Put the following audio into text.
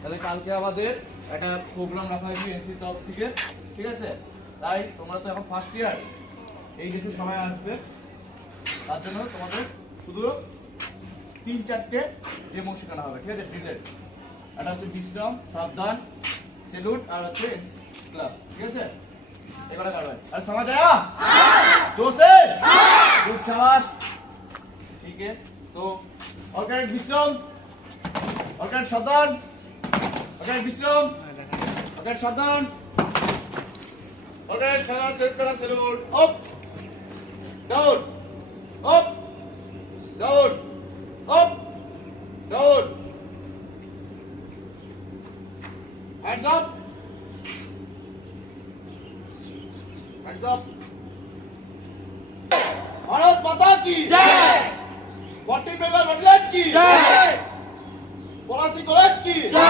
তাহলে কালকে আমাদের একটা প্রোগ্রাম রাখা হয়েছে এনসি তরফ থেকে, ঠিক আছে? তাই তোমরা তো এখন ফার্স্ট ইয়ার, এই দেশে সবাই আসবে, তার জন্য তোমাদের শুধু 3-4টে ডেমো শেখানো হবে, ঠিক আছে? ড্রিলের একটা হচ্ছে বিশ্রাম, সাবধান, সেলুট আর হচ্ছে ক্লাব, ঠিক আছে? এবারে কাটবে আর समझ आया? जोर से गुड शाबाश, ठीक है? तो और क्या विश्राम, और क्या सावधान, और क्या विश्राम, और क्या सावधान, और क्या खड़ा सेट करा salute, up down up down up down, hands up hands up. Bharat माता की जय, 40 मेगा की जय, पलासी कॉलेज की जय।